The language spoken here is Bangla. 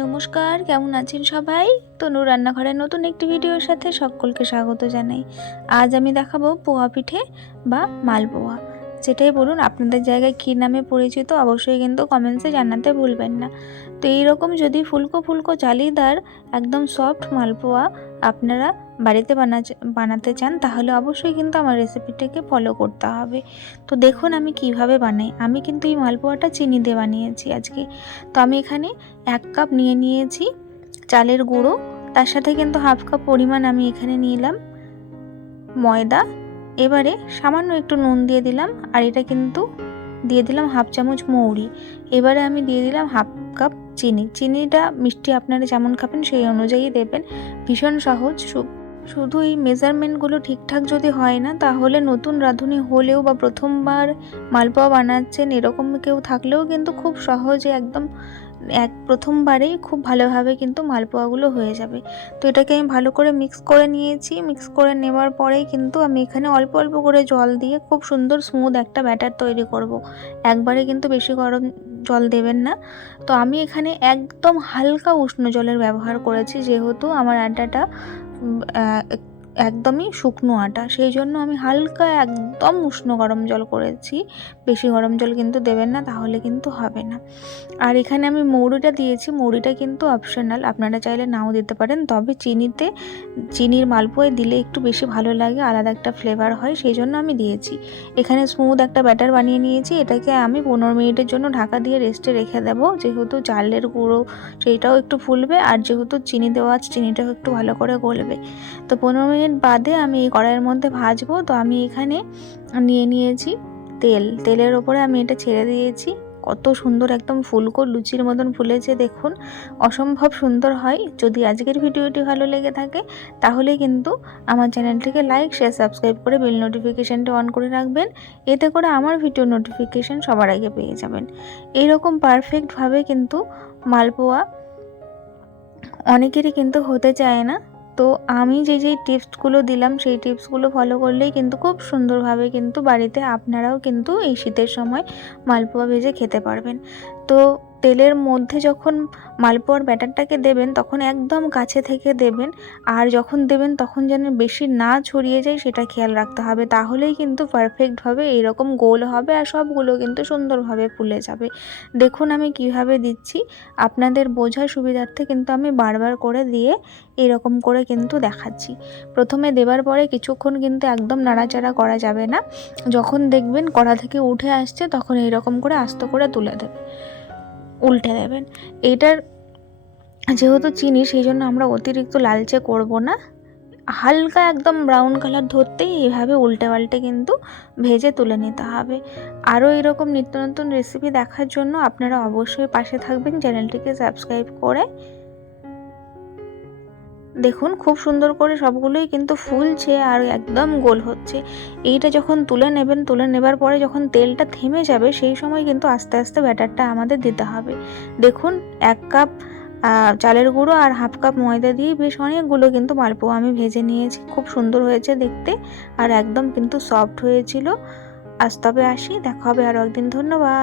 নমস্কার, কেমন আছেন সবাই? তনু রান্নাঘরের নতুন একটি ভিডিওর সাথে সকলকে স্বাগত জানাই। আজ আমি দেখাবো পোহা পিঠে বা মালপোয়া। যেটাই বলুন, আপনাদের জায়গায় কী নামে পরিচিত অবশ্যই কিন্তু কমেন্টসে জানাতে ভুলবেন না। তো এইরকম যদি ফুলকো ফুলকো জালিদার, একদম সফট মালপোয়া আপনারা বাড়িতে বানা বানাতে চান, তাহলে অবশ্যই কিন্তু আমার রেসিপিটাকে ফলো করতে হবে। তো দেখুন আমি কীভাবে বানাই। আমি কিন্তু এই মালপোয়াটা চিনি দিয়ে বানিয়েছি আজকে। তো আমি এখানে এক কাপ নিয়ে নিয়েছি চালের গুঁড়ো। তার সাথে কিন্তু হাফ কাপ পরিমাণ আমি এখানে নিলাম ময়দা এবারে সামান্য একটু নুন দিয়ে দিলাম, আর এটা কিন্তু দিয়ে দিলাম হাফ চামচ মৌরি। এবারে আমি দিয়ে দিলাম হাফ কাপ চিনি। চিনিটা মিষ্টি আপনারা যেমন খাবেন সেই অনুযায়ী দেবেন। ভীষণ সহজ। শুধু এই মেজারমেন্টগুলো ঠিকঠাক যদি হয় না, তাহলে নতুন রাঁধুনি হলেও বা প্রথমবার মালপোয়া বানাচ্ছেন এরকম কেউ থাকলেও কিন্তু খুব সহজে একদম এক প্রথমবারেই খুব ভালোভাবে কিন্তু মালপোয়াগুলো হয়ে যাবে। তো এটাকে আমি ভালো করে মিক্স করে নিয়েছি। মিক্স করে নেওয়ার পরেই কিন্তু আমি এখানে অল্প অল্প করে জল দিয়ে খুব সুন্দর স্মুথ একটা ব্যাটার তৈরি করব। একবারে কিন্তু বেশি গরম জল দেবেন না। তো আমি এখানে একদম হালকা উষ্ণ জলের ব্যবহার করেছি, যেহেতু আমার আটাটা একদমই শুকনো আটা। সেই জন্য আমি হালকা একদম উষ্ণ গরম জল করেছি। বেশি গরম জল কিন্তু দেবেন না, তাহলে কিন্তু হবে না। আর এখানে আমি মৌরিটা দিয়েছি। মৌরিটা কিন্তু অপশনাল আপনারা চাইলে নাও দিতে পারেন। তবে চিনিতে, চিনির মালপোয় দিলে একটু বেশি ভালো লাগে, আলাদা একটা ফ্লেভার হয়। সেই জন্য আমি দিয়েছি। এখানে স্মুথ একটা ব্যাটার বানিয়ে নিয়েছি। এটাকে আমি পনেরো মিনিটের জন্য ঢাকা দিয়ে রেস্টে রেখে দেবো। যেহেতু চালের গুঁড়ো, সেইটাও একটু ফুলবে। আর যেহেতু চিনি দেওয়া আছে, চিনিটাও একটু ভালো করে গলবে। তো পনেরো মিনিট বাদে আমি এই কড়াইয়ের মধ্যে ভাজবো। তো আমি এখানে নিয়ে নিয়েছি তেল। তেলের ওপরে আমি এটা ছেড়ে দিয়েছি। কত সুন্দর একদম ফুলকো লুচির মতন ফুলেছে, দেখুন। অসম্ভব সুন্দর হয়। যদি আজকের ভিডিওটি ভালো লেগে থাকে, তাহলে কিন্তু আমার চ্যানেলটিকে লাইক শেয়ার সাবস্ক্রাইব করে বেল নোটিফিকেশানটা অন করে রাখবেন। এতে করে আমার ভিডিও নোটিফিকেশান সবার আগে পেয়ে যাবেন। এইরকম পারফেক্টভাবে কিন্তু মালপোয়া অনেকেরই কিন্তু হতে চায় না। তো আমি যে যেই টিপসগুলো দিলাম, সেই টিপসগুলো ফলো করলেই কিন্তু খুব সুন্দরভাবে কিন্তু বাড়িতে আপনারাও কিন্তু এই শীতের সময় মালপোয়া ভেজে খেতে পারবেন। তো তেলের মধ্যে যখন মালপোয়ার ব্যাটারটাকে দেবেন, তখন একদম কাছে থেকে দেবেন। আর যখন দেবেন, তখন যেন বেশি না ছড়িয়ে যায়, সেটা খেয়াল রাখতে হবে। তাহলেই কিন্তু পারফেক্টভাবে এরকম গোল হবে আর সবগুলো কিন্তু সুন্দরভাবে ফুলে যাবে। দেখুন আমি কীভাবে দিচ্ছি। আপনাদের বোঝার সুবিধার্থে কিন্তু আমি বারবার করে দিয়ে এরকম করে কিন্তু দেখাচ্ছি। প্রথমে দেবার পরে কিছুক্ষণ কিন্তু একদম নাড়াচাড়া করা যাবে না। যখন দেখবেন কড়া থেকে উঠে আসছে, তখন এইরকম করে আস্ত করে তুলে দেবে। উল্টে দেবেন। এটার যেহেতু চিনি সেই জন্য আমরা অতিরিক্ত লালচে করব না। হালকা একদম ব্রাউন কালার ধরতেই এইভাবে উল্টে পাল্টে কিন্তু ভেজে তুলে নিতে হবে। আরও এরকম নিত্য নতুন রেসিপি দেখার জন্য আপনারা অবশ্যই পাশে থাকবেন। চ্যানেলটিকে সাবস্ক্রাইব করে দেখুন, খুব সুন্দর করে সবগুলোই কিন্তু ফুলছে আর একদম গোল হচ্ছে। এইটা যখন তুলে নেবেন, তুলে নেবার পরে যখন তেলটা থেমে যাবে, সেই সময় কিন্তু আস্তে আস্তে ব্যাটারটা আমাদের দিতে হবে। দেখুন, এক কাপ চালের গুঁড়ো আর হাফ কাপ ময়দা দিয়ে বেশ অনেকগুলো কিন্তু মালপোয়া আমি ভেজে নিয়েছি। খুব সুন্দর হয়েছে দেখতে আর একদম কিন্তু সফট হয়েছিল। আজ তবে আসি, দেখা হবে আরও একদিন। ধন্যবাদ।